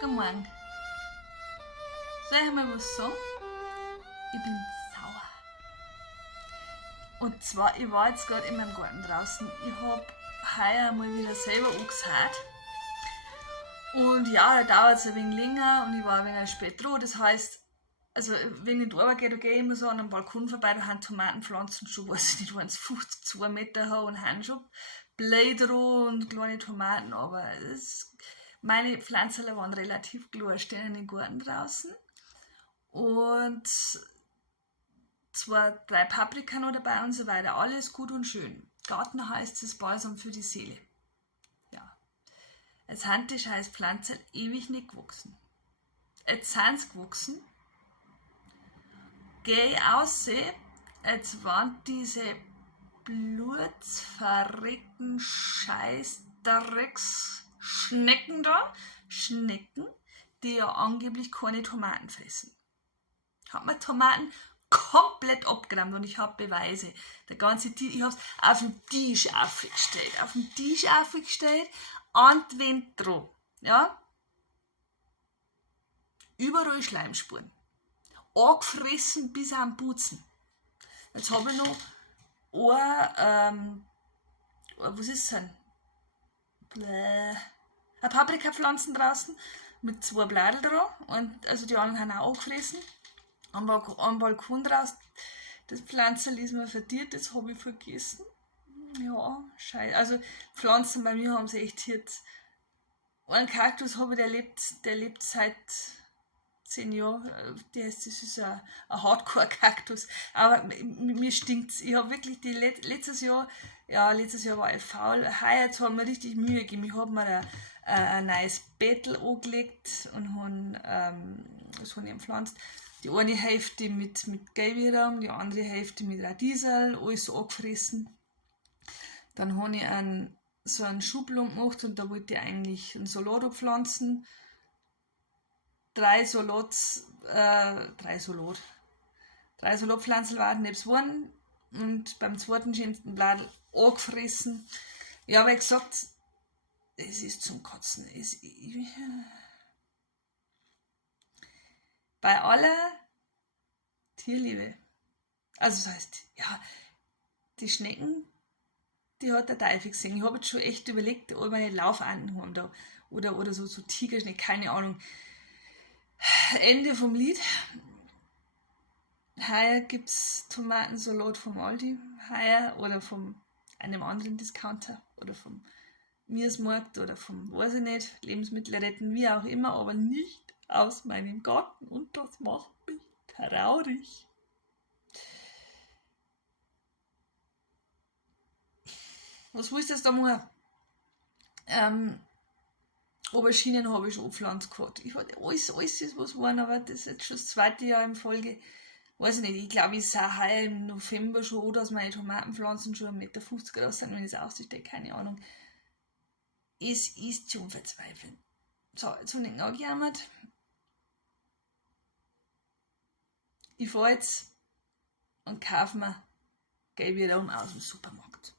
Guten Morgen. Soll ich mal was sagen? Ich bin sauer. Und zwar, ich war jetzt gerade in meinem Garten draußen. Ich habe heuer mal wieder selber angesät. Und ja, da dauert es ein wenig länger und ich war ein wenig spät dran. Das heißt, also wenn ich in die Arbeit gehe, da gehe ich immer so an einem Balkon vorbei, da haben Tomatenpflanzen schon, weiß ich nicht, waren es 50, 2 Meter hoch und haben schon Blei dran und kleine Tomaten, aber meine Pflanzen waren relativ klar, stehen in den Garten draußen. Und zwei, drei Paprika noch dabei und so weiter. Alles gut und schön. Garten heißt es Balsam für die Seele. Ja. Jetzt sind die scheiß Pflanzen ewig nicht gewachsen. Jetzt sind sie gewachsen. Gehe ich raus, jetzt waren diese blutsverreckten Scheißdrecks-Schnecken da. Schnecken, die ja angeblich keine Tomaten fressen. Hat mir Tomaten komplett abgerammt und ich habe Beweise. Der ganze Tisch, ich habe es auf den Tisch aufgestellt. Auf den Tisch aufgestellt, an die Wand dran. Ja? Überall Schleimspuren. Angefressen bis am Putzen. Jetzt habe ich noch was ist es denn? Eine Paprikapflanzen draußen mit 2 Blättern dran. Und, also die anderen haben auch angefressen. Am Balkon draußen, das Pflanzen ist mir verdirrt, das habe ich vergessen. Ja, scheiße. Also Pflanzen bei mir haben sie echt jetzt. Einen Kaktus habe ich, der lebt seit 10 Jahren. Das ist ein Hardcore-Kaktus. Aber mir stinkt es. Ich habe wirklich letztes Jahr war ich faul. Heuer jetzt haben wir richtig Mühe gegeben. Ich habe mir ein neues Bettel angelegt und das habe ich gepflanzt. Die eine Hälfte mit Gelbiraum, die andere Hälfte mit Radiesel, alles so angefressen. Dann habe ich so einen Schubladen gemacht und da wollte ich eigentlich einen Salat pflanzen. 3 Salatpflanzen waren nebst worden und beim zweiten schönsten Blatt angefressen. Ich habe gesagt, es ist zum Kotzen. Bei aller Tierliebe. Also das heißt, ja, die Schnecken, die hat der Teufel gesehen. Ich habe jetzt schon echt überlegt, ob wir nicht Laufanden haben da. Oder so Tigerschnecken, keine Ahnung. Ende vom Lied. Heuer gibt es Tomatensalat vom Aldi. Heuer oder von einem anderen Discounter. Oder vom Mirsmarkt oder vom, weiß ich nicht, Lebensmittel retten, wie auch immer, aber nicht aus meinem Garten. Und das macht mich traurig. Was willst du jetzt da machen? Auberginen habe ich schon gepflanzt gehabt. Ich hatte alles ist was geworden, aber das ist jetzt schon das 2. Jahr in Folge. Weiß ich nicht, ich glaube, ich sah heuer im November schon, dass meine Tomatenpflanzen schon 1,50 Meter groß sind, wenn ich es ausstelle, keine Ahnung. Es ist zum Verzweifeln. So, jetzt habe ich angejammert. Ich fahre jetzt und kaufe mir gelbe Raum aus dem Supermarkt.